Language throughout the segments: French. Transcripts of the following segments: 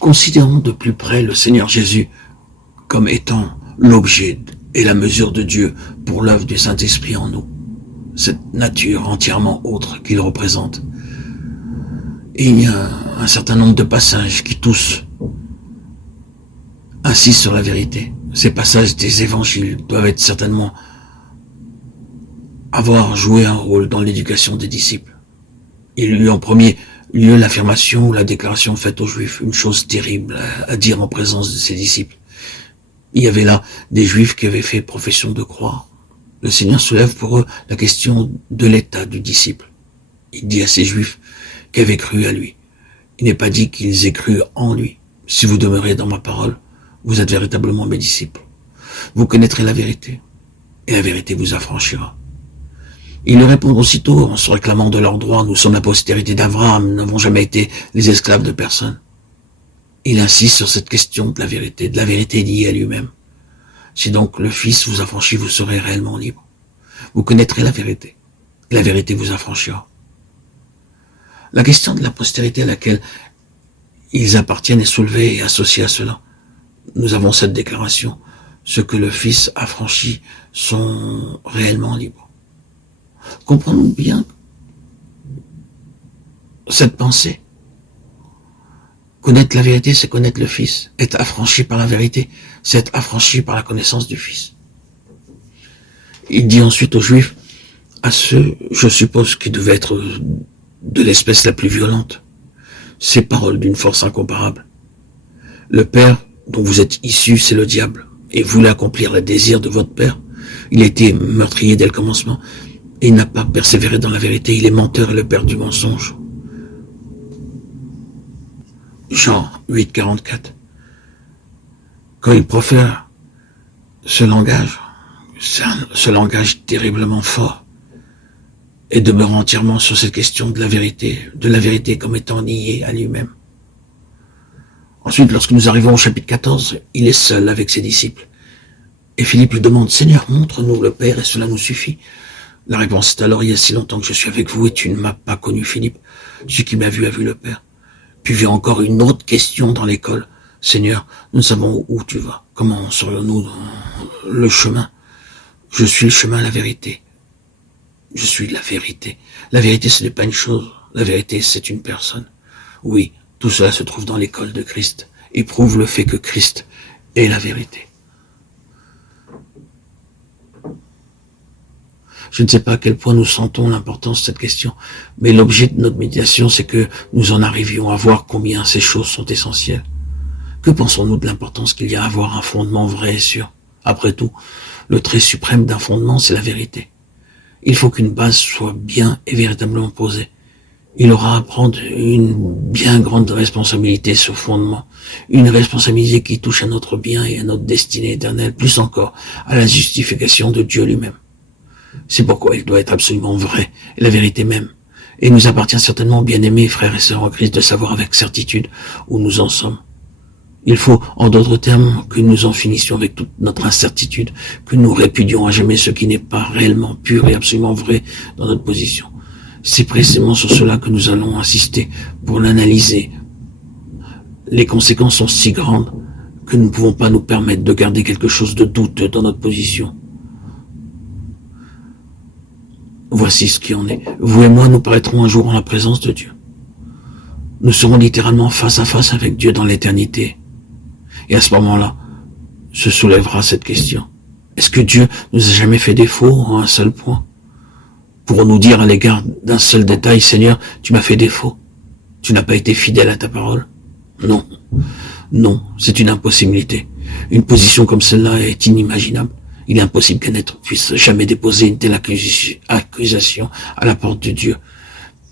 Considérons de plus près le Seigneur Jésus comme étant l'objet et la mesure de Dieu pour l'œuvre du Saint-Esprit en nous, cette nature entièrement autre qu'il représente. Et il y a un certain nombre de passages qui tous insistent sur la vérité. Ces passages des évangiles doivent être certainement avoir joué un rôle dans l'éducation des disciples. Il y a eu en premier lieu l'affirmation ou la déclaration faite aux Juifs, une chose terrible à dire en présence de ses disciples. Il y avait là des Juifs qui avaient fait profession de croire. Le Seigneur soulève pour eux la question de l'état du disciple. Il dit à ces Juifs qui avaient cru à lui. Il n'est pas dit qu'ils aient cru en lui. Si vous demeurez dans ma parole, vous êtes véritablement mes disciples. Vous connaîtrez la vérité, et la vérité vous affranchira. Ils lui répondent aussitôt en se réclamant de leurs droits. Nous sommes la postérité d'Abraham, nous n'avons jamais été les esclaves de personne. Il insiste sur cette question de la vérité liée à lui-même. Si donc le Fils vous affranchit, vous serez réellement libre. Vous connaîtrez la vérité, et la vérité vous affranchira. La question de la postérité à laquelle ils appartiennent est soulevée et associée à cela. Nous avons cette déclaration. Ceux que le Fils affranchit sont réellement libres. Comprenons bien cette pensée. Connaître la vérité, c'est connaître le Fils. Être affranchi par la vérité, c'est être affranchi par la connaissance du Fils. Il dit ensuite aux Juifs, à ceux, je suppose, qui devaient être de l'espèce la plus violente, ces paroles d'une force incomparable. Le Père dont vous êtes issus, c'est le diable, et voulait accomplir le désir de votre Père. Il a été meurtrier dès le commencement, et il n'a pas persévéré dans la vérité. Il est menteur et le père du mensonge. Jean 8, 44. Quand il profère ce langage terriblement fort, et demeure entièrement sur cette question de la vérité comme étant liée à lui-même. Ensuite, lorsque nous arrivons au chapitre 14, il est seul avec ses disciples. Et Philippe lui demande, Seigneur, montre-nous le Père et cela nous suffit. La réponse est alors, il y a si longtemps que je suis avec vous et tu ne m'as pas connu, Philippe. Celui qui m'a vu a vu le Père. Puis vient encore une autre question dans l'école. Seigneur, nous savons où tu vas. Comment serions-nous dans le chemin? Je suis le chemin, la vérité. Je suis la vérité. La vérité, ce n'est pas une chose. La vérité, c'est une personne. Oui, tout cela se trouve dans l'école de Christ et prouve le fait que Christ est la vérité. Je ne sais pas à quel point nous sentons l'importance de cette question, mais l'objet de notre méditation, c'est que nous en arrivions à voir combien ces choses sont essentielles. Que pensons-nous de l'importance qu'il y a à avoir un fondement vrai et sûr? Après tout, le trait suprême d'un fondement, c'est la vérité. Il faut qu'une base soit bien et véritablement posée. Il aura à prendre une bien grande responsabilité, ce fondement. Une responsabilité qui touche à notre bien et à notre destinée éternelle, plus encore à la justification de Dieu lui-même. C'est pourquoi il doit être absolument vrai, et la vérité même. Et il nous appartient certainement, bien-aimés frères et sœurs en Christ, de savoir avec certitude où nous en sommes. Il faut, en d'autres termes, que nous en finissions avec toute notre incertitude, que nous répudions à jamais ce qui n'est pas réellement pur et absolument vrai dans notre position. C'est précisément sur cela que nous allons insister pour l'analyser. Les conséquences sont si grandes que nous ne pouvons pas nous permettre de garder quelque chose de douteux dans notre position. Voici ce qui en est. Vous et moi, nous paraîtrons un jour en la présence de Dieu. Nous serons littéralement face à face avec Dieu dans l'éternité. Et à ce moment-là, se soulèvera cette question. Est-ce que Dieu nous a jamais fait défaut en un seul point? Pourrons-nous dire à l'égard d'un seul détail, Seigneur, tu m'as fait défaut? Tu n'as pas été fidèle à ta parole? Non. Non, c'est une impossibilité. Une position comme celle-là est inimaginable. Il est impossible qu'un être puisse jamais déposer une telle accusation à la porte de Dieu,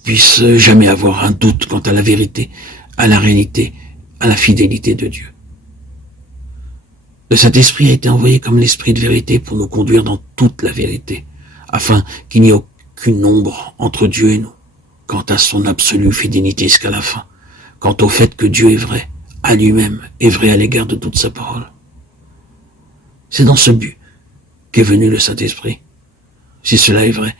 puisse jamais avoir un doute quant à la vérité, à la réalité, à la fidélité de Dieu. Le Saint-Esprit a été envoyé comme l'Esprit de vérité pour nous conduire dans toute la vérité, afin qu'il n'y ait aucune ombre entre Dieu et nous, quant à son absolue fidélité jusqu'à la fin, quant au fait que Dieu est vrai à lui-même et vrai à l'égard de toute sa parole. C'est dans ce but qu'est venu le Saint-Esprit. Si cela est vrai,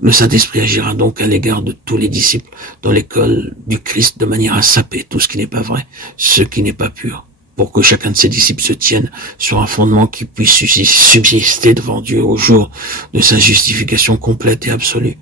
Le Saint-Esprit agira donc à l'égard de tous les disciples dans l'école du Christ de manière à saper tout ce qui n'est pas vrai, ce qui n'est pas pur, pour que chacun de ses disciples se tienne sur un fondement qui puisse subsister devant Dieu au jour de sa justification complète et absolue.